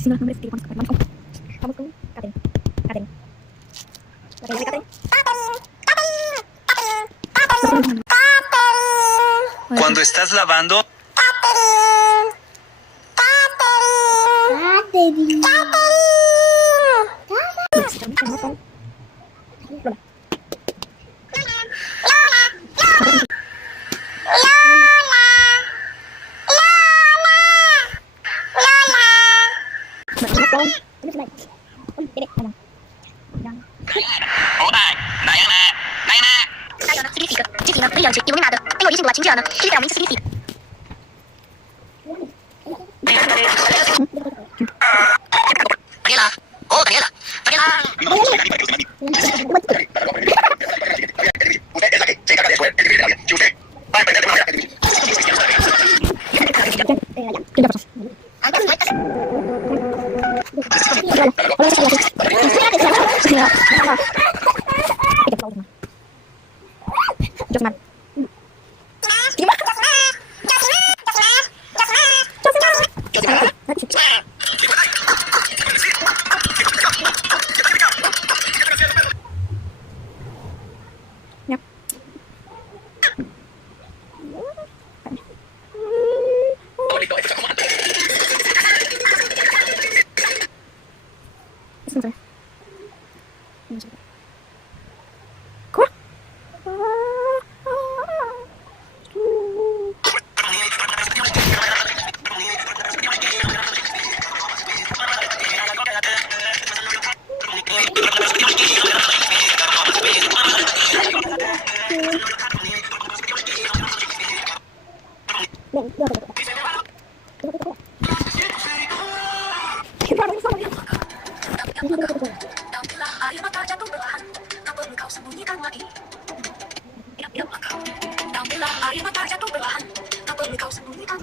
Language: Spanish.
Sino nombre es que vamos a vamos con Catherine. Catherine. La que Catherine. Cuando estás lavando, Significa divina, brilhante, iluminada. Em origem do latim diana, que literalmente significa. Daniela! Oh, Daniela! Daniela! Josman. Ya. Sebentar. Kok? Air mata jatuh perlahan, tak perlu kau sembunyikan lagi. Dampilah air mata jatuh perlahan, tak perlu kau sembunyikan.